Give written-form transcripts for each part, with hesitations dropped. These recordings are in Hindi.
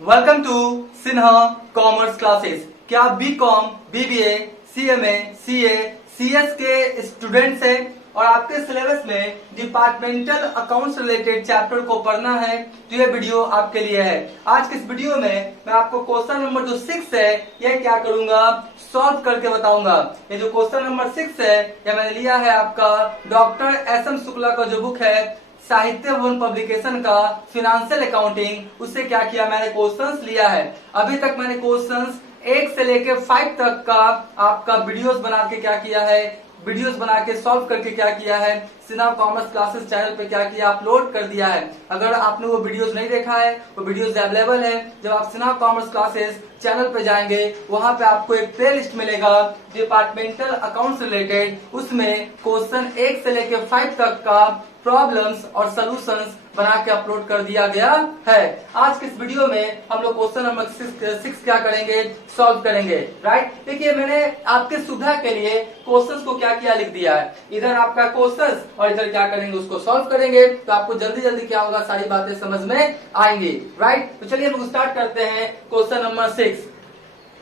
Welcome to Sinha commerce classes. क्या आप BCom, BBA, CMA, CA, CS के स्टूडेंट्स हैं और आपके सिलेबस में डिपार्टमेंटल अकाउंट्स रिलेटेड चैप्टर को पढ़ना है तो ये वीडियो आपके लिए है। आज के इस वीडियो में मैं आपको क्वेश्चन नंबर जो 6 है ये क्या करूंगा, सॉल्व करके बताऊंगा। ये जो क्वेश्चन नंबर 6 है ये मैंने लिया है आपका डॉक्टर एस एम शुक्ला का जो बुक है साहित्य भवन पब्लिकेशन का फिनेंशियल अकाउंटिंग, उससे क्या किया मैंने क्वेश्चंस लिया है। अभी तक मैंने क्वेश्चंस 1 से लेके 5 तक का आपका वीडियोस बना के क्या किया है, वीडियोस बना के सॉल्व करके क्या किया है, सिन्हा कॉमर्स क्लासेस चैनल पे क्या किया, अपलोड कर दिया है। अगर आपने वो वीडियोस नहीं देखा है वो वीडियोस अवेलेबल है। जब आप सिन्हा कॉमर्स क्लासेस चैनल पे जाएंगे वहां पे आपको एक प्ले लिस्ट मिलेगा डिपार्टमेंटल अकाउंट्स रिलेटेड, उसमें क्वेश्चन 1 से लेके 5 तक का प्रॉब्लम्स और सॉल्यूशंस बना के अपलोड कर दिया गया है। आज के इस वीडियो में हम लोग क्वेश्चन नंबर 6 क्या करेंगे, सॉल्व करेंगे। राइट, देखिए मैंने आपके सुविधा के लिए क्वेश्चंस को क्या किया, लिख दिया है। इधर आपका क्वेश्चंस और इधर क्या करेंगे, उसको सॉल्व करेंगे। तो आपको जल्दी जल्दी क्या होगा, सारी बातें समझ में आएंगी। राइट, तो चलिए हम स्टार्ट करते हैं क्वेश्चन नंबर 6।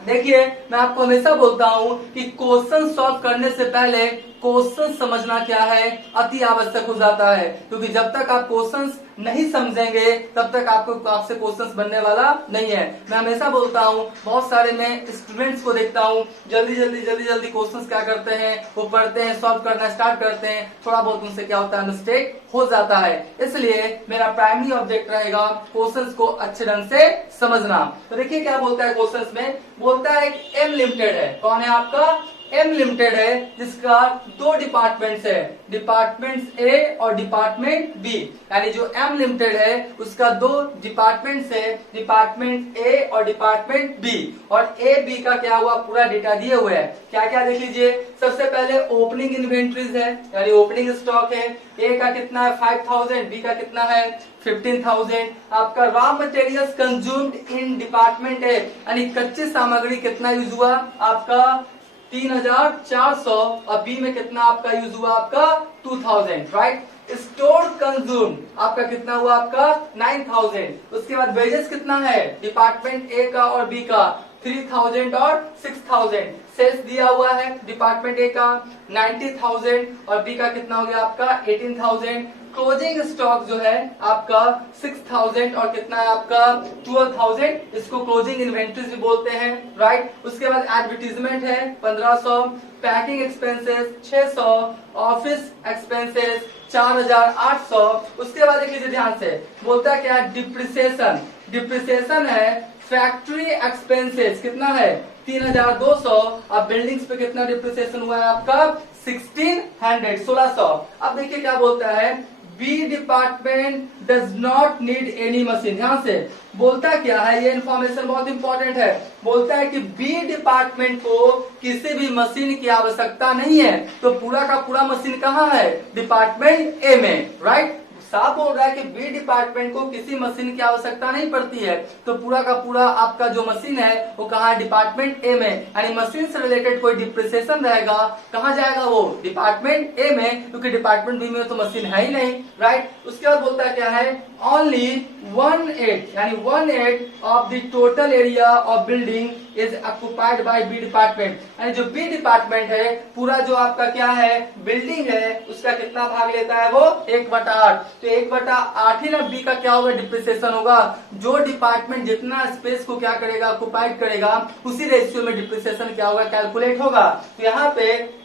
देखिए मैं आपको हमेशा बोलता हूं कि क्वेश्चन सॉल्व करने से पहले क्वेश्चन समझना क्या है अति आवश्यक हो जाता है, क्योंकि जब तक आप क्वेश्चंस नहीं समझेंगे तब तक आपसे क्वेश्चंस बनने वाला नहीं है। मैं हमेशा बोलता हूं, बहुत सारे मैं स्टूडेंट्स को देखता हूं जल्दी जल्दी क्वेश्चंस क्या करते हैं, वो पढ़ते हैं, सॉल्व करना स्टार्ट करते हैं, थोड़ा बहुत उनसे क्या होता है, मिस्टेक हो जाता है। इसलिए मेरा प्राइमरी ऑब्जेक्ट रहेगा क्वेश्चंस को अच्छे ढंग से समझना। तो देखिए क्या बोलता है क्वेश्चंस में, बोलता है एम लिमिटेड है। कौन है आपका, एम लिमिटेड है, जिसका 2 डिपार्टमेंट्स है, डिपार्टमेंट ए और डिपार्टमेंट बी। यानी जो एम लिमिटेड है उसका 2 डिपार्टमेंट्स है, डिपार्टमेंट ए और डिपार्टमेंट बी। और ए बी का क्या हुआ, पूरा डेटा दिए हुए है। क्या क्या देख लीजिए, सबसे पहले ओपनिंग इन्वेंट्रीज है, यानी ओपनिंग स्टॉक है। ए का कितना है 5000, बी का कितना है 15000। आपका raw materials consumed in department A, यानी कच्ची सामग्री कितना यूज हुआ आपका 3400, और बी में कितना आपका यूज हुआ आपका 2000। राइट, स्टोर कंज्यूम आपका कितना हुआ आपका 9000। उसके बाद वेजेस कितना है डिपार्टमेंट ए का और बी का 3000 और 6000। सेल्स दिया हुआ है डिपार्टमेंट ए का 90000 और बी का कितना हो गया आपका 18000। क्लोजिंग स्टॉक जो है आपका 6000 और कितना है आपका 12000, इसको क्लोजिंग इन्वेंट्रीज भी बोलते हैं। राइट, उसके बाद एडवर्टीजमेंट है 1500, पैकिंग एक्सपेंसेस 600, ऑफिस एक्सपेंसेस 4800। उसके बाद एक लीजिए ध्यान से, बोलता है क्या, डिप्रिसिएशन। डिप्रिसिएशन है फैक्ट्री एक्सपेंसेस, कितना है 3200। अब बिल्डिंग्स पे कितना डिप्रिसिएशन हुआ है आपका 1600। अब देखिए क्या बोलता है, B department does not need any machine. ध्यान से बोलता क्या है, ये इन्फॉर्मेशन बहुत इंपॉर्टेंट है। बोलता है कि बी डिपार्टमेंट को किसी भी मशीन की आवश्यकता नहीं है। तो पूरा का पूरा मशीन कहाँ है, डिपार्टमेंट ए में। राइट, साफ बोल रहा है कि बी डिपार्टमेंट को किसी मशीन की आवश्यकता नहीं पड़ती है। तो पूरा का पूरा आपका जो मशीन है वो कहाँ है, डिपार्टमेंट ए में। यानी मशीन से रिलेटेड कोई डिप्रिसिएशन रहेगा कहाँ जाएगा, वो डिपार्टमेंट ए में, क्योंकि डिपार्टमेंट बी में तो मशीन है ही नहीं। राइट, उसके बाद बोलता है क्या है, ओनली 1/8 यानी 1/8 of the total area of building is occupied by B department. यानी जो बी डिपार्टमेंट है पूरा जो आपका क्या है बिल्डिंग है उसका कितना भाग लेता है, वो 1/8। तो 1/8 ही ना बी का क्या होगा, डिप्रिसिएशन होगा। जो डिपार्टमेंट जितना स्पेस को क्या करेगा, ऑक्युपाइड करेगा, उसी रेशियो में डिप्रिसिएशन क्या होगा, कैलकुलेट होगा। तो यहाँ पे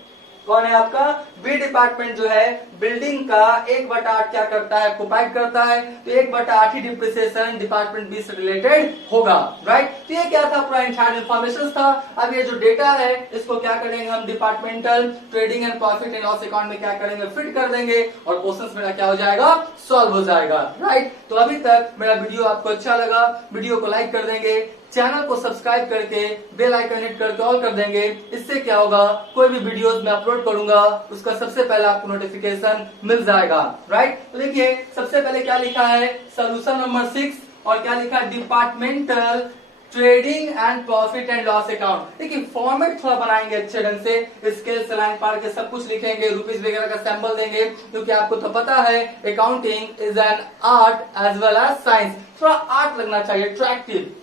कौन है आपका, बी डिपार्टमेंट जो है बिल्डिंग का 1/8 क्या करता है, ऑक्युपाइड करता है। तो 1/8 ही डिप्रिसिएशन डिपार्टमेंट बी से रिलेटेड होगा। राइट, तो ये क्या था, पूरा इंटायर इन्फॉर्मेशन था। अब ये जो डेटा है इसको क्या करेंगे हम, departmental trading and profit and loss account में क्या करेंगे, फिट कर देंगे और क्वेश्चंस मेरा क्या हो जाएगा, सॉल्व हो जाएगा। राइट, तो अभी तक मेरा वीडियो आपको अच्छा लगा, वीडियो को लाइक कर देंगे, चैनल को सब्सक्राइब करके बेल आइकन हिट करके ऑल कर देंगे। इससे क्या होगा, कोई भी वीडियोस मैं अपलोड करूंगा उसका सबसे पहले आपको नोटिफिकेशन मिल जाएगा। राइट, तो देखिए सबसे पहले क्या लिखा है, सोल्यूशन नंबर 6, और क्या लिखा है, departmental trading and profit and loss account. देखिए फॉर्मेट थोड़ा बनाएंगे अच्छे ढंग से, स्केल से लाइन पार के सब कुछ लिखेंगे, रुपीज वगैरह का सैंपल देंगे, क्योंकि आपको तो पता है accounting is an art as well as science. थोड़ा आर्ट लगना चाहिए, अट्रैक्टिव।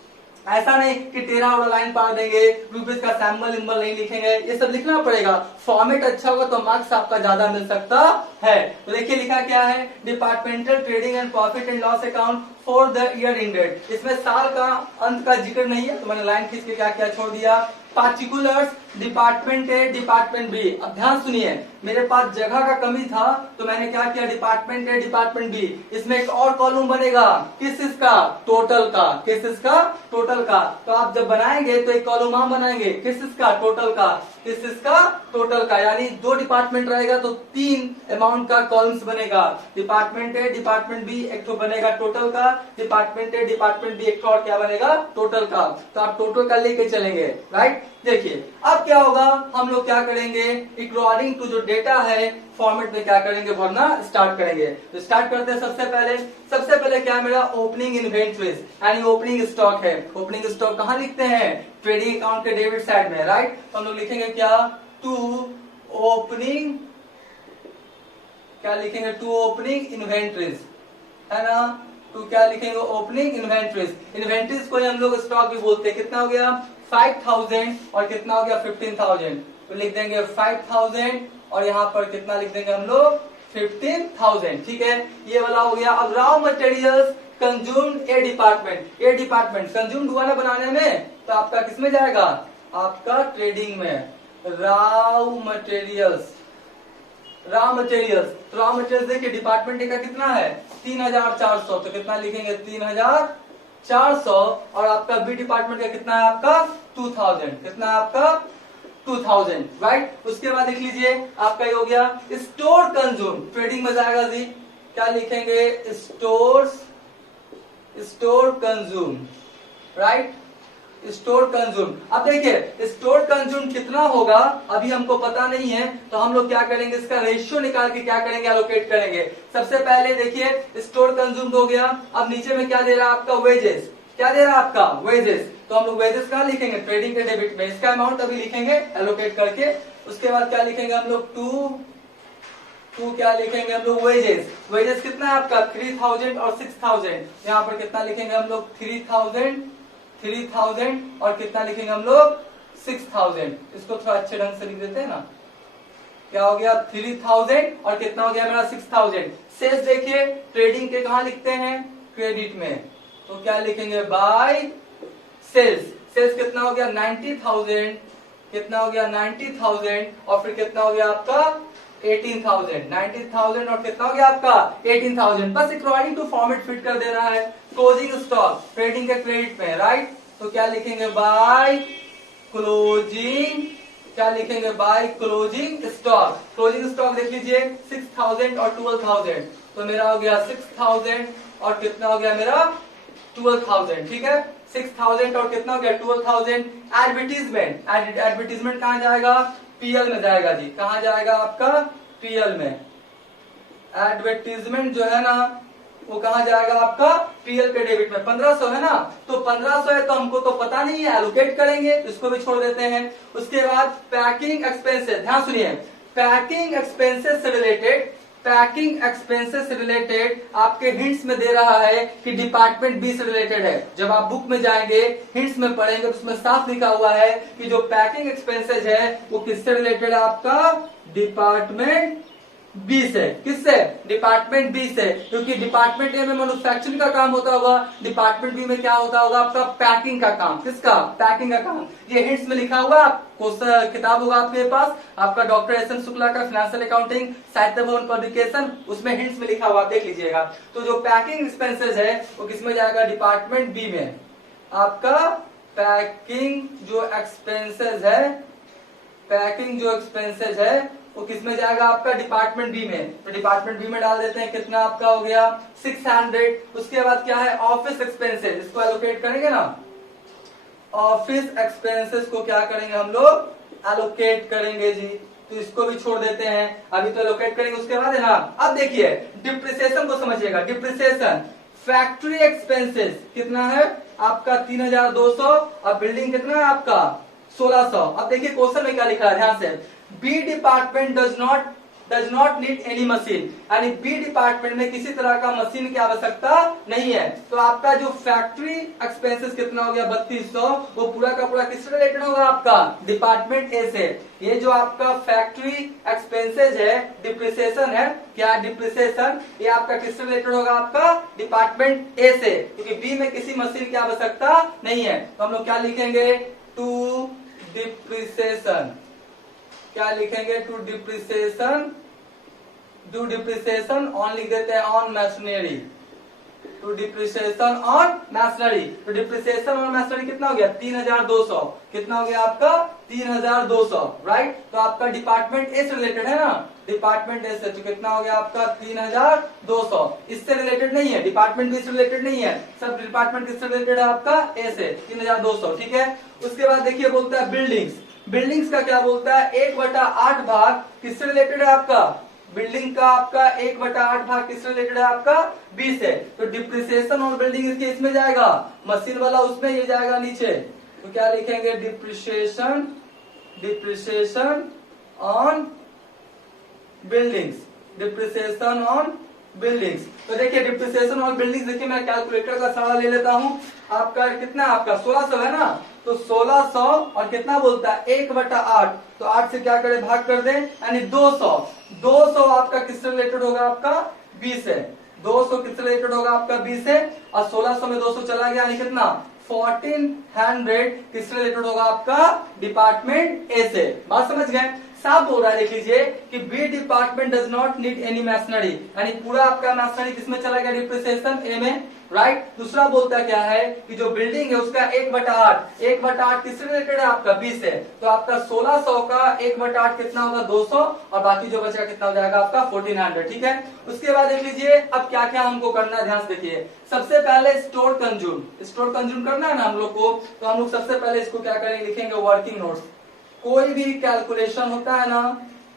ऐसा नहीं कि टेढ़ा उड़ा लाइन पार देंगे, रुपीज का सैंपल इम्बल नहीं लिखेंगे, ये सब लिखना पड़ेगा। फॉर्मेट अच्छा होगा तो मार्क्स आपका ज्यादा मिल सकता है। तो देखिए लिखा क्या है, departmental trading and profit and loss account for the year ended. इसमें साल का अंत का जिक्र नहीं है, तो मैंने लाइन खींच के क्या क्या छोड़ दिया, particulars department A department B. अब ध्यान सुनिए, मेरे पास जगह का कमी था तो मैंने क्या किया, डिपार्टमेंट ए डिपार्टमेंट बी। इसमें एक और कॉलम बनेगा, किस इसका, टोटल का। किस इसका, टोटल का। तो आप जब बनाएंगे तो एक कॉलम हम बनाएंगे, किस इसका, टोटल का। किस इसका, टोटल का। यानी 2 डिपार्टमेंट रहेगा तो 3 अमाउंट का कॉलम्स बनेगा, डिपार्टमेंट ए डिपार्टमेंट बी एक तो बनेगा टोटल का, डिपार्टमेंट ए डिपार्टमेंट बी एक और क्या बनेगा, टोटल का। तो आप टोटल का लेके चलेंगे, राइट। देखिए अब क्या होगा, हम लोग क्या करेंगे, अकॉर्डिंग टू जो डेटा है फॉर्मेट में क्या करेंगे, भरना स्टार्ट करेंगे। तो स्टार्ट करते हैं सबसे पहले क्या मेरा ओपनिंग इन्वेंटरीज यानी ओपनिंग स्टॉक है। ओपनिंग स्टॉक कहाँ लिखते हैं, ट्रेडिंग अकाउंट के डेबिट साइड में, राइट। तो हम लोग लिखेंगे क्या, टू ओपनिंग, क्या लिखेंगे, टू ओपनिंग इन्वेंटरीज, है ना। तो क्या लिखेंगे, ओपनिंग इन्वेंटरीज। इन्वेंटरीज को हम लोग स्टॉक भी बोलते हैं। कितना हो गया, 5000 और कितना हो गया 15000। तो लिख देंगे 5000 और यहाँ पर कितना लिख देंगे हम लोग 15000, ठीक है। ये वाला हो गया। अब raw materials consumed A department consumed हुआ ना बनाने में, तो आपका किसमें जाएगा, आपका ट्रेडिंग में। रॉ मटेरियल्स तो रॉ मटेरियल्स देखिए डिपार्टमेंट ए का कितना है 3400, तो कितना लिखेंगे 3400। और आपका बी डिपार्टमेंट का कितना है, आपका 2000। कितना है आपका 2000, राइट। उसके बाद देख लीजिए आपका ये हो गया स्टोर कंज्यूम, ट्रेडिंग में जाएगा जी, क्या लिखेंगे, store consume, right, store consume. अब देखिए स्टोर कंज्यूम कितना होगा अभी हमको पता नहीं है, तो हम लोग क्या करेंगे, इसका रेशियो निकाल के क्या करेंगे, एलोकेट करेंगे। सबसे पहले देखिए स्टोर कंज्यूम हो गया। अब नीचे में क्या दे रहा है आपका, वेजेस। क्या दे रहा है आपका, वेजेस। तो हम लोग वेजेस कहाँ लिखेंगे, ट्रेडिंग के डेबिट में। इसका अमाउंट अभी लिखेंगे एलोकेट करके। उसके बाद क्या लिखेंगे हम लोग, टू क्या लिखेंगे हम लोग, वेजेस कितना है आपका 3000 और 6000। यहाँ पर कितना लिखेंगे हम लोग 3000 और कितना लिखेंगे हम लोग 6000। इसको थोड़ा अच्छे ढंग से लिख देते हैं ना, क्या हो गया 3000 और कितना हो गया मेरा 6000। सेल्स देखिए ट्रेडिंग के कहा लिखते हैं, क्रेडिट में। तो क्या लिखेंगे, बाय सेल्स कितना हो गया 90000, कितना हो गया 90000 और फिर कितना हो गया आपका 18000। 90000 और कितना हो गया आपका 18000। बस अकॉर्डिंग टू फॉर्मेट फिट कर दे रहा है। क्लोजिंग स्टॉक ट्रेडिंग के क्रेडिट में, राइट। तो क्या लिखेंगे, बाय क्लोजिंग, क्या लिखेंगे, by closing stock. Closing stock देख लीजिए 6000 और 12000। तो मेरा हो गया 6000 और कितना हो गया मेरा 12000, ठीक है। 6000 और कितना हो गया 12000। एडवर्टीजमेंट कहाँ जाएगा, पीएल में जाएगा जी। कहाँ जाएगा आपका, पीएल में। एडवर्टीजमेंट जो है ना वो कहाँ जाएगा आपका, पीएल के डेबिट में। 1500 है ना, तो 1500 है तो हमको तो पता नहीं है, एलोकेट करेंगे, इसको भी छोड़ देते हैं। उसके बाद पैकिंग एक्सपेंसेस, ध्यान सुनिए, पैकिंग एक्सपेंसेस से रिलेटेड आपके हिंट्स में दे रहा है कि डिपार्टमेंट बी से रिलेटेड है। जब आप बुक में जाएंगे हिंट्स में पढ़ेंगे तो उसमें साफ लिखा हुआ है कि जो पैकिंग एक्सपेंसेस है वो किससे रिलेटेड है, आपका डिपार्टमेंट बी से। किससे, डिपार्टमेंट बी से। क्योंकि डिपार्टमेंट ए में मैन्युफैक्चरिंग का काम होता होगा, डिपार्टमेंट बी में क्या होता होगा आपका पैकिंग का काम। किसका, पैकिंग का काम। ये हिंट्स में लिखा हुआ, किताब होगा आपके पास, आपका डॉक्टर एस एन शुक्ला का फाइनेंशियल अकाउंटिंग साहित्य भवन पब्लिकेशन, उसमें हिंट्स में लिखा हुआ देख लीजिएगा। तो जो पैकिंग एक्सपेंसेस है वो किसमें जाएगा, डिपार्टमेंट बी में। आपका पैकिंग जो एक्सपेंसेस है वो किसमें जाएगा, आपका डिपार्टमेंट बी में। तो डिपार्टमेंट बी में डाल देते हैं, कितना आपका हो गया 600। उसके बाद क्या है, ऑफिस एक्सपेंसेस, इसको एलोकेट करेंगे ना। ऑफिस एक्सपेंसेस को क्या करेंगे हम लोग, एलोकेट करेंगे जी। तो इसको भी छोड़ देते हैं, अभी तो एलोकेट करेंगे उसके बाद है ना। अब देखिए डिप्रिसिएशन को समझिएगा। डिप्रिसिएशन फैक्ट्री एक्सपेंसेस कितना है आपका 3200 और बिल्डिंग कितना है आपका 1600। अब देखिए क्वेश्चन में क्या लिखा है ध्यान से, B department does not need any machine, यानी बी डिपार्टमेंट में किसी तरह का मशीन की आवश्यकता नहीं है। तो आपका जो फैक्ट्री एक्सपेंसेस कितना हो गया 3200, वो पूरा का पूरा किससे रिलेटेड होगा आपका डिपार्टमेंट ए से। ये जो आपका फैक्ट्री एक्सपेंसेस है डिप्रिसिएशन है, क्या डिप्रिसिएशन, ये आपका किससे रिलेटेड होगा आपका डिपार्टमेंट ए से, क्योंकि बी में किसी मशीन की आवश्यकता नहीं है। तो हम लोग क्या लिखेंगे टू डिप्रिसिएशन, क्या लिखेंगे टू डिप्रिसिएशन ऑन लिख देते हैं on machinery, to depreciation on machinery. तो डिप्रिसिएशन ऑन मैशनरी कितना हो गया 3200, कितना हो गया आपका 3200 राइट। तो आपका डिपार्टमेंट ए से रिलेटेड है ना, डिपार्टमेंट ए से, तो कितना हो गया आपका 3200। इससे रिलेटेड नहीं है, डिपार्टमेंट बी से रिलेटेड नहीं है, सब डिपार्टमेंट किससे रिलेटेड है आपका ए से 3200 ठीक है। उसके बाद देखिए बोलता है बिल्डिंग्स, बिल्डिंग्स का क्या बोलता है 1/8 भाग किससे रिलेटेड है आपका, बिल्डिंग का आपका 1/8 भाग किससे रिलेटेड है आपका बी से। तो डिप्रिसिएशन और बिल्डिंग इसके इसमें जाएगा, मशीन वाला उसमें ये जाएगा नीचे। तो क्या लिखेंगे depreciation on buildings, depreciation on buildings. तो देखिए डिप्रिसिएशन ऑन बिल्डिंग्स, देखिए मैं कैलकुलेटर का सहारा ले लेता हूं। आपका कितना आपका 1600 है ना, तो 1600 और कितना बोलता है 1/8, तो 8 से क्या करें भाग कर दें, यानी 200 आपका किससे रिलेटेड होगा आपका 20 से, 200 किससे रिलेटेड होगा आपका 20 से, और 1600 में 200 चला गया यानी कितना 1400 किससे रिलेटेड होगा आपका डिपार्टमेंट ए से। बात समझ गए, साफ बोल रहा है देख लीजिए कि B department does not need any machinery, यानी पूरा आपका मैशनरी किसमें चला गया डिप्रिसिएशन ए में राइट। दूसरा बोलता क्या है कि जो बिल्डिंग है उसका 1/8 किससे रिलेटेड है आपका 20 से, तो आपका 1600 का 1/8 कितना होगा 200 और बाकी जो बचेगा कितना हो जाएगा आपका 1400 ठीक है। उसके बाद देख लीजिए अब क्या क्या हमको करना है, ध्यान से देखिए। सबसे पहले स्टोर कंज्यूम करना है ना हम लोग को, तो हम लोग सबसे पहले इसको क्या करेंगे लिखेंगे वर्किंग नोट्स। कोई भी कैलकुलेशन होता है ना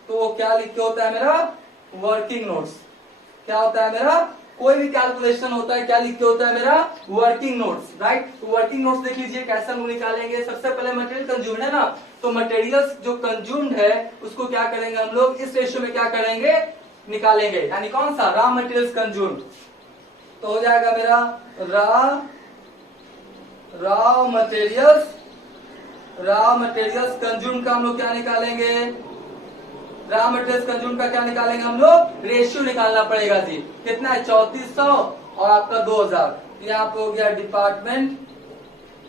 तो वो क्या लिख के होता है मेरा वर्किंग नोट्स, क्या होता है मेरा कोई भी कैलकुलेशन होता है क्या लिख के होता है मेरा वर्किंग नोट्स राइट। तो वर्किंग नोट्स देख लीजिए कैसे हम निकालेंगे। सबसे पहले मटेरियल कंज्यूम्ड है ना, तो मटेरियल्स जो कंज्यूम्ड है उसको क्या करेंगे हम लोग इस रेशियो में क्या करेंगे निकालेंगे, यानी कौन सा रॉ मटेरियल्स कंज्यूम्ड, तो हो जाएगा मेरा रॉ मटेरियल्स कंज्यूम का हम लोग क्या निकालेंगे, रॉ मटेरियल्स कंज्यूम का क्या निकालेंगे हम लोग रेशियो निकालना पड़ेगा जी। कितना है 3400 और आपका 2000, यहाँ पर हो गया डिपार्टमेंट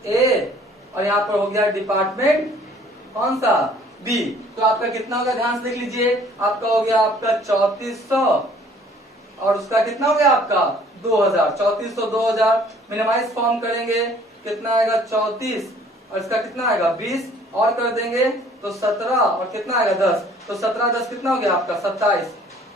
ए और यहाँ पर हो गया डिपार्टमेंट कौन सा बी। तो आपका कितना होगा ध्यान से देख लीजिए, आपका हो गया आपका 3400 और उसका कितना हो गया आपका 2000, 3400 2000 मिनिमाइज फॉर्म करेंगे कितना आएगा 34 और इसका कितना आएगा 20 और कर देंगे तो 17 और कितना आएगा 10, तो 17 10 कितना हो गया आपका 27,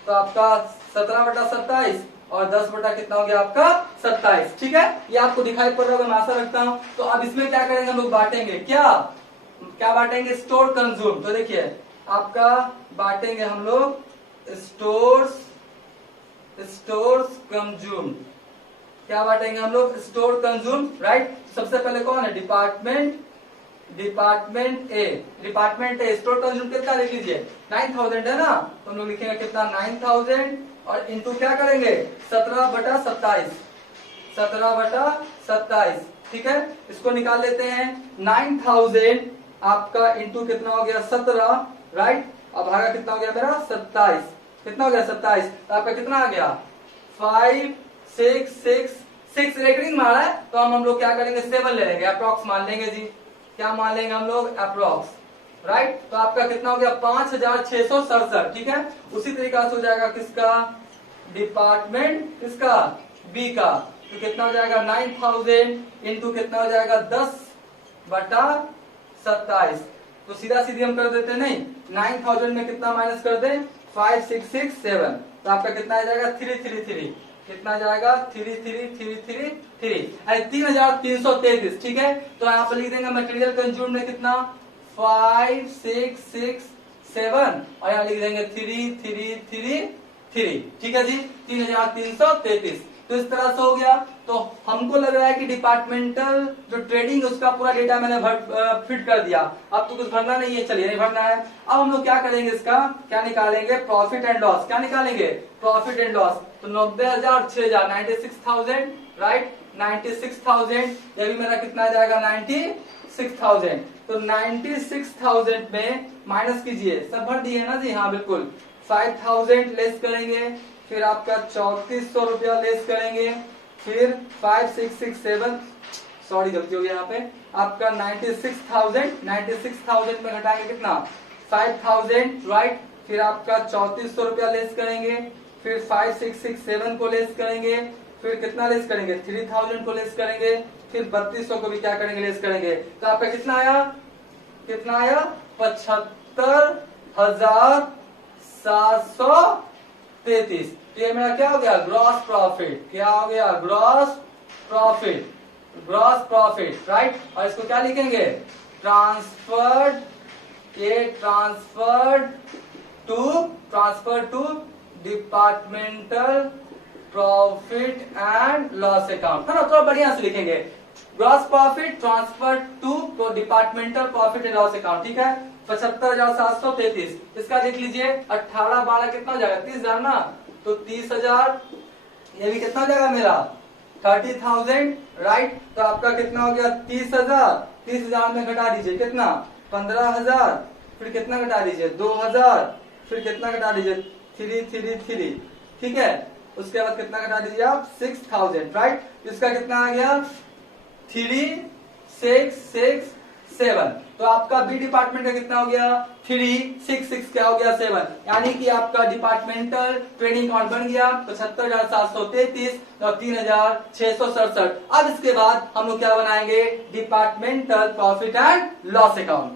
तो आपका 17/27 और 10 बटा कितना हो गया आपका 27 ठीक है। ये आपको दिखाई पड़ रहा होगा मैं आशा रखता हूँ। तो अब इसमें क्या करेंगे हम लोग बांटेंगे, क्या बांटेंगे स्टोर कंज्यूम। तो देखिए आपका बांटेंगे हम लोग स्टोर्स कंज्यूम, क्या बांटेंगे हम लोग स्टोर कंज्यूम राइट। सबसे पहले कौन है डिपार्टमेंट ए स्टोर कंज्यूम कितना लिख लीजिए 9000 है ना, तो हम लोग लिखेंगे कितना 9000 और इंटू क्या करेंगे 17/27 ठीक है। इसको निकाल लेते हैं 9000 आपका इंटू कितना हो गया 17 राइट, अब भागा कितना हो गया मेरा 27, कितना हो गया 27, तो आपका कितना आ गया 5 6 6 रेकरिंग मारा है तो हम लोग क्या करेंगे 7 ले लेंगे, अप्रॉक्स मान लेंगे जी, क्या मान लेंगे हम लोग अप्रॉक्स राइट। तो आपका कितना हो गया 5667 ठीक है। उसी तरीका से हो जाएगा किसका डिपार्टमेंट किसका बी का, तो कितना हो जाएगा 9000 इंटू कितना हो जाएगा 10/27, तो सीधा सीधी हम कर देते नहीं 9000 में कितना माइनस कर दें 5667, तो आपका कितना आ जाएगा 333, कितना जाएगा 3333 ठीक है। तो यहाँ पर लिख देंगे मटेरियल कंज्यूम में कितना 5667 और यहाँ लिख देंगे 3333 ठीक है जी 3333। तो इस तरह से हो गया। तो हमको लग रहा है कि डिपार्टमेंटल जो ट्रेडिंग उसका पूरा डेटा मैंने फिट कर दिया। अब तो कुछ भरना नहीं है, चलिए नहीं भरना है। अब हम लोग क्या करेंगे, इसका क्या निकालेंगे, प्रॉफिट एंड लॉस। क्या निकालेंगे, प्रॉफिट एंड लॉस। तो 90,000 6,000 96,000 राइट, 96,000। ये भी मेरा कितना आ जाएगा, 96,000। तो 96,000 में माइनस कीजिए, सब भर दिए ना जी, हाँ बिल्कुल। 5,000 लेस करेंगे, फिर आपका 3400 रुपया लेस करेंगे, फिर 5667, सॉरी गलती हो गया यहाँ पे, आपका 96,000 में घटाएंगे कितना, 5,000 राइट, फिर आपका 3400 रुपया लेस करेंगे, फिर 5667 को लेस करेंगे, फिर कितना लेस करेंगे, 3000 को लेस करेंगे, फिर 3200 को भी क्या करेंगे, लेस करेंगे। तो आपका कितना आया, कितना आया, 75,733। तो ये मेरा क्या हो गया, ग्रॉस प्रॉफिट। क्या हो गया, gross profit, gross profit right. और इसको क्या लिखेंगे, ट्रांसफर्ड, ये transferred to departmental profit and loss account, है ना, थोड़ा बढ़िया से लिखेंगे। Gross profit transfer to departmental profit and loss account, ठीक है। 75,733, इसका देख लीजिए, 18/12 कितना हो जाएगा, 30,000 ना, तो 30,000, ये भी कितना हो जाएगा मेरा, 30,000 राइट। तो आपका कितना हो गया, 30,000, 30,000 में घटा दीजिए कितना, 15,000, फिर कितना घटा दीजिए, 2,000, फिर कितना घटा दीजिए, 333, ठीक है। उसके बाद कितना घटा दीजिए आप, 6,000 राइट। इसका कितना आ गया, 3667। तो आपका बी डिपार्टमेंट का कितना हो गया, 366 क्या हो गया, 7, यानी कि आपका डिपार्टमेंटल ट्रेडिंग अकाउंट बन गया 75,733 और 3,667। अब इसके बाद हम लोग क्या बनाएंगे, departmental profit and loss account.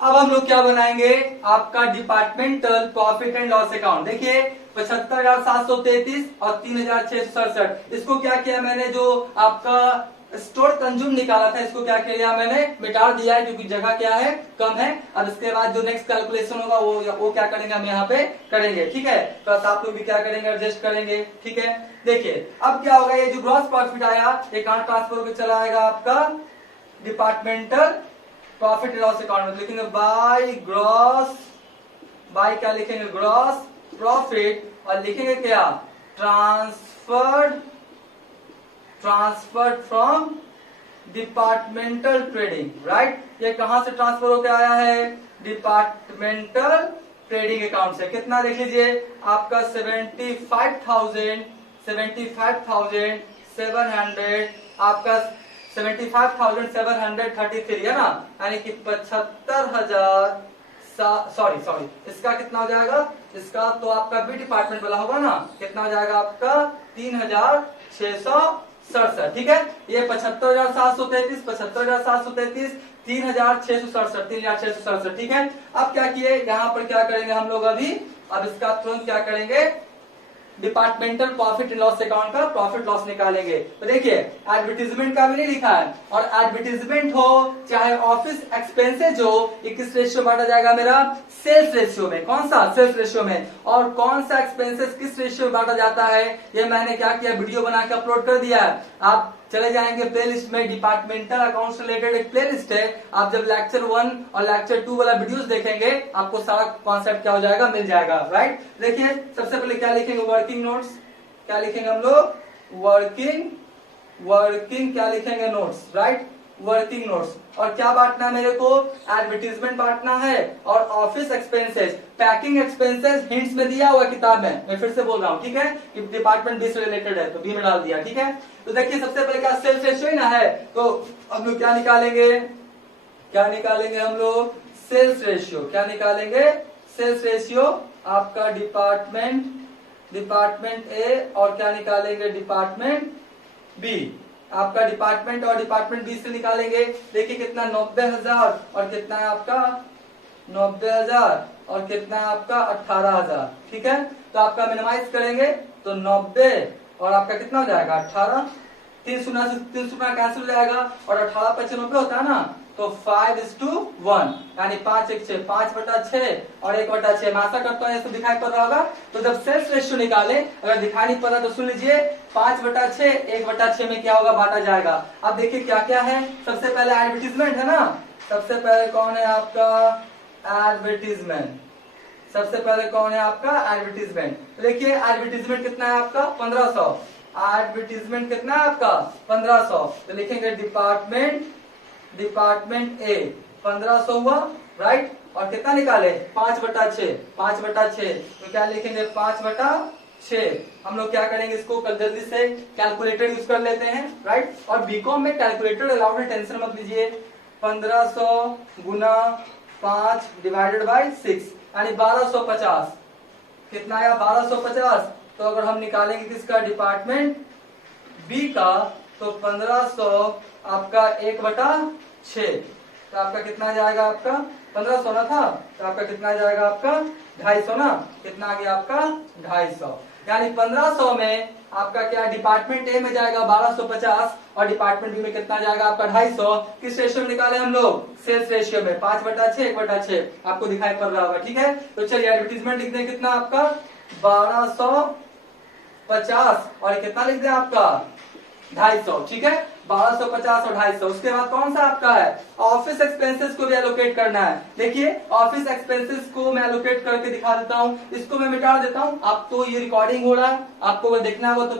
अब हम लोग क्या बनाएंगे, आपका departmental profit and loss account. देखिए 75,733 और 3,667, इसको क्या किया मैंने, जो आपका स्टोर कंज्यूम निकाला था, इसको क्या किया मैंने, मिटा दिया है, क्योंकि जगह क्या है, कम है। अब इसके बाद जो नेक्स्ट कैलकुलेशन होगा वो क्या करेंगे, हम यहाँ पे करेंगे, ठीक है। तो आप लोग भी क्या करेंगे, एडजस्ट करेंगे, ठीक है। देखिए अब क्या होगा, ये जो ग्रॉस प्रॉफिट आया, ये कहां ट्रांसफर होकर चला आएगा, आपका departmental profit and loss account में लिखेंगे बाय ग्रॉस, बाय क्या लिखेंगे, ग्रॉस प्रॉफिट, और लिखेंगे क्या, transferred from departmental trading right. ये कहां से ट्रांसफर होकर आया है, डिपार्टमेंटल ट्रेडिंग अकाउंट से। कितना देख लीजिए, आपका 75,700, आपका 75,733 है ना, यानी कि 75,000, सॉरी इसका कितना हो जाएगा, इसका तो आपका बी डिपार्टमेंट वाला होगा ना, कितना हो जाएगा आपका 3,667, ठीक है। ये 75,733, 75,733, 3,667, ठीक है। अब क्या किए, यहाँ पर क्या करेंगे हम लोग अभी, अब इसका तुरंत क्या करेंगे, departmental profit and loss account का प्रॉफिट लॉस निकालेंगे। तो देखिए एडवर्टीजमेंट का भी नहीं लिखा है, और एडवर्टीजमेंट हो चाहे ऑफिस एक्सपेंसेज हो, ये किस रेशियो बांटा जाएगा मेरा, सेल्स रेशियो में। कौन सा, सेल्स रेशियो में। और कौन सा एक्सपेंसेस किस रेशियो में बांटा जाता है, ये मैंने क्या किया, वीडियो बना के अपलोड कर दिया है। आप चले जाएंगे प्लेलिस्ट में, डिपार्टमेंटल अकाउंट से रिलेटेड एक प्लेलिस्ट है। आप जब लेक्चर 1 और लेक्चर 2 वाला वीडियोस देखेंगे, आपको सारा कॉन्सेप्ट क्या हो जाएगा, मिल जाएगा राइट। देखिए सबसे पहले क्या लिखेंगे, वर्किंग नोट्स। क्या लिखेंगे हम लोग, वर्किंग क्या लिखेंगे, नोट्स राइट, वर्किंग नोट्स। और क्या बांटना है मेरे को, एडवर्टीजमेंट बांटना है, और office expenses, packing expenses hints में दिया हुआ किताब में, मैं फिर से बोल रहा हूँ, ठीक है, कि डिपार्टमेंट बी से रिलेटेड है तो बी में डाल दिया, ठीक है। तो देखिए सबसे पहले क्या, सेल्स रेशियो ही ना है, तो हम लोग क्या निकालेंगे, हम लोग सेल्स रेशियो। क्या निकालेंगे, सेल्स रेशियो, आपका डिपार्टमेंट ए, और क्या निकालेंगे, डिपार्टमेंट बी। आपका डिपार्टमेंट और डिपार्टमेंट बी से निकालेंगे। देखिए कितना, 90,000, और कितना है आपका 90,000, और कितना है आपका 18,000, ठीक है। तो आपका मिनिमाइज करेंगे तो 90, और आपका कितना हो जाएगा 18, 3 शून्य से 3 शून्य कैंसिल हो जाएगा, और 18 × 90 होता है ना, तो 5:1, यानी 5:6, 5/6 और 1/6। मैं आशा करता हूँ ये सब दिखाई पड़ रहा होगा। तो जब सेल्स रेशियो निकाले, अगर दिखाई नहीं पड़ रहा तो सुन लीजिए, 5/6 1/6 में क्या होगा, बांटा जाएगा। अब देखिए क्या क्या है। सबसे पहले एडवर्टीजमेंट है ना, सबसे पहले कौन है आपका, एडवर्टीजमेंट। सबसे पहले कौन है आपका, एडवर्टीजमेंट। देखिए एडवर्टीजमेंट कितना है आपका, 1500। एडवर्टीजमेंट कितना है आपका, 1500। तो लिखेंगे डिपार्टमेंट ए 1500 हुआ, राइट। और कितना निकाले, 5/6, 5/6। तो क्या लिखेंगे, 5/6। हम लोग क्या करेंगे, इसको कल जल्दी से कैलकुलेटर यूज कर लेते हैं, राइट। और बीकॉम में कैलकुलेटर अलाउड है, टेंशन मत लीजिए। 1500 गुना 5 डिवाइडेड बाई 6, यानी 1250। कितना आया, 1250। तो अगर हम निकालेंगे किसका, डिपार्टमेंट बी का, तो 1500 आपका 1/6। तो आपका कितना जाएगा, आपका 1500 ना था, तो आपका कितना जाएगा, आपका 250 ना। कितना आ गया आपका, 250। यानी 1500 में आपका क्या, डिपार्टमेंट ए में जाएगा 1250 और डिपार्टमेंट बी में कितना जाएगा आपका 250। किस रेशियो में निकाले हम लोग, सेल्स रेशियो में, 5/6 1/6। आपको दिखाई पड़ रहा होगा, ठीक है। तो चलिए एडवर्टीजमेंट लिख दें, कितना आपका 1250 और कितना लिख दें आपका 250, ठीक है। 1250 और 250। उसके बाद कौन सा आपका है, ऑफिस एक्सपेंसेस को भी एलोकेट करना है। देखिए ऑफिस एक्सपेंसेस को मैं एलोकेट करके दिखा देता हूँ। इसको मैं मिटा देता हूँ। आप तो ये रिकॉर्डिंग हो रहा है, आपको अगर देखना हो तो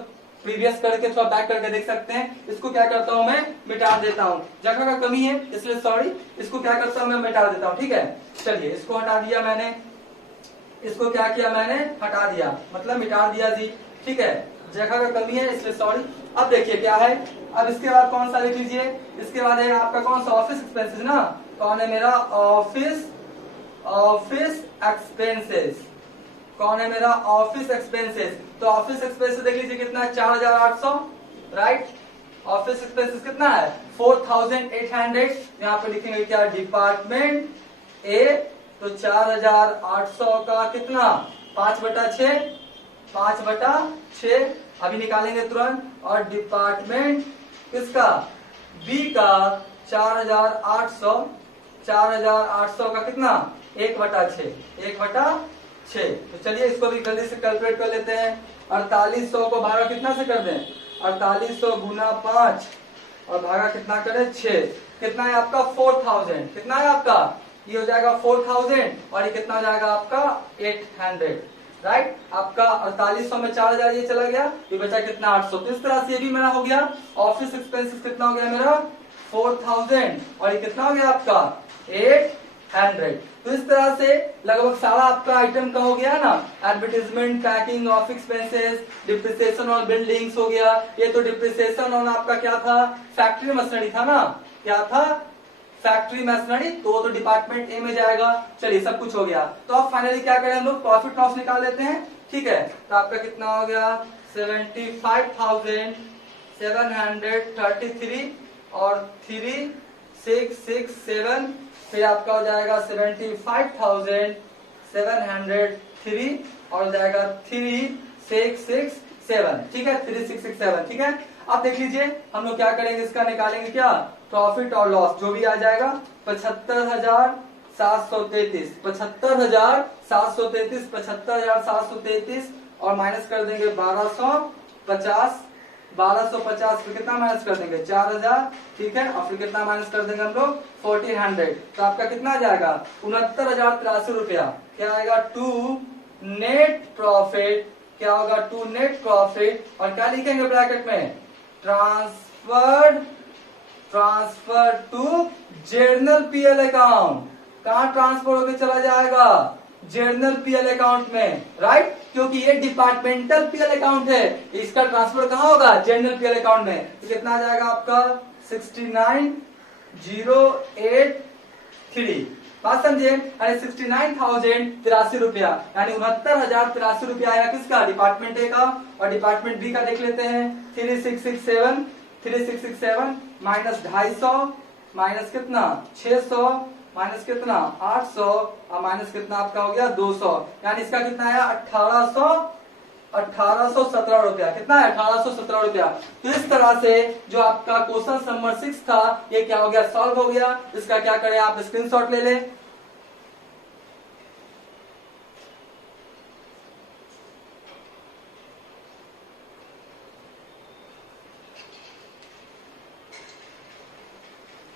प्रीवियस करके थोड़ा बैक करके देख सकते हैं। इसको क्या करता हूँ, मैं मिटा देता हूँ। जगह का कमी है इसलिए सॉरी। इसको क्या करता हूँ, मैं मिटा देता हूँ, ठीक है। चलिए इसको हटा दिया मैंने, इसको क्या किया मैंने, हटा दिया, मतलब मिटा दिया जी, ठीक है। जगह का कमी है इसलिए सॉरी। अब देखिए क्या है, अब इसके बाद कौन सा लिख लीजिए, इसके बाद है आपका कौन सा, ऑफिस एक्सपेंसेस ना। कौन है मेरा, ऑफिस एक्सपेंसेस। कौन है मेरा, ऑफिस एक्सपेंसेस। तो ऑफिस एक्सपेंसेस देख लीजिए कितना है, 4800, राइट। ऑफिस एक्सपेंसेस कितना है, 4800। यहाँ पे लिखेंगे क्या, डिपार्टमेंट ए। तो 4800 का कितना, 5/6, 5/6 अभी निकालेंगे तुरंत। और डिपार्टमेंट किसका, बी का 4800, 4800 का कितना, 1/6, 1/6। तो चलिए इसको भी जल्दी से कैलकुलेट कर लेते हैं। 4800 को भागा कितना से कर दें, 4800 गुना 5 और भागा कितना करें, 6। कितना है आपका, 4000। कितना है आपका, ये हो जाएगा 4000 और ये कितना हो जाएगा आपका 800, राइट। आपका 4800 में 4000 ये चला गया, ये बचा कितना 800। तो इस तरह से ये भी मेरा हो गया। ऑफिस एक्सपेंसेस कितना हो गया मेरा 4000 और ये कितना हो गया आपका 800। तो इस तरह से लगभग सारा आपका आइटम का हो गया ना। Advertisement, packing, office expenses, depreciation और बिल्डिंग्स हो गया। ये तो डिप्रिसिएशन और आपका क्या था, फैक्ट्री मशीनरी था ना, क्या था, फैक्ट्री मशीनरी। तो डिपार्टमेंट ए में जाएगा। चलिए सब कुछ हो गया। तो अब फाइनली क्या करें हम लोग, प्रॉफिट लॉस निकाल लेते हैं, ठीक है। तो आपका कितना हो गया 75,733 और 3667, फिर आपका हो जाएगा 75,703 और हो जाएगा 3667, ठीक है, 3667, ठीक है। अब देख लीजिए हम लोग क्या करेंगे, इसका निकालेंगे क्या, प्रॉफिट और लॉस जो भी आ जाएगा 75,733, 75,733, 75,733 और माइनस कर देंगे 1250, 1250 फिर कितना माइनस कर देंगे 4000, ठीक है। और फिर कितना माइनस कर देंगे हम लोग 1400। तो आपका कितना आ जाएगा 69,083 रुपया। क्या आएगा, टू नेट प्रॉफिट। क्या होगा, टू नेट प्रॉफिट। और क्या लिखेंगे ब्रैकेट में, transfer to general PL account. कहाँ ट्रांसफर होकर चला जाएगा, जर्नल पीएल अकाउंट में, राइट। क्योंकि ये डिपार्टमेंटल पीएल अकाउंट है, इसका ट्रांसफर कहाँ होगा, जर्नल पीएल अकाउंट में। तो कितना आ जाएगा आपका 69,083, बात समझे, यानी 69,083 रुपया, यानी 69,083 रुपया आया किसका, डिपार्टमेंट ए का। और डिपार्टमेंट बी का देख लेते हैं, 3667 माइनस 250 माइनस कितना 600 माइनस कितना 800 और माइनस कितना आपका हो गया 200, यानी इसका कितना आया 1817 रुपया। कितना है? 1817 रुपया। तो इस तरह से जो आपका क्वेश्चन नंबर 6 था ये क्या हो गया? सॉल्व हो गया। इसका क्या करें, आप स्क्रीनशॉट ले लें।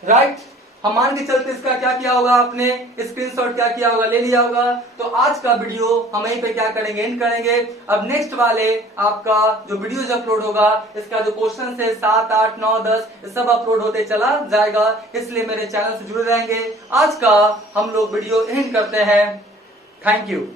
राइट, हम मान के चलते इसका क्या किया होगा, आपने स्क्रीनशॉट क्या किया होगा, ले लिया होगा। तो आज का वीडियो हम यहीं पे क्या करेंगे, एंड करेंगे। अब नेक्स्ट वाले आपका जो वीडियोज अपलोड होगा, इसका जो क्वेश्चन है 7, 8, 9, 10 ये सब अपलोड होते चला जाएगा, इसलिए मेरे चैनल से जुड़े रहेंगे। आज का हम लोग वीडियो एंड करते हैं। Thank you.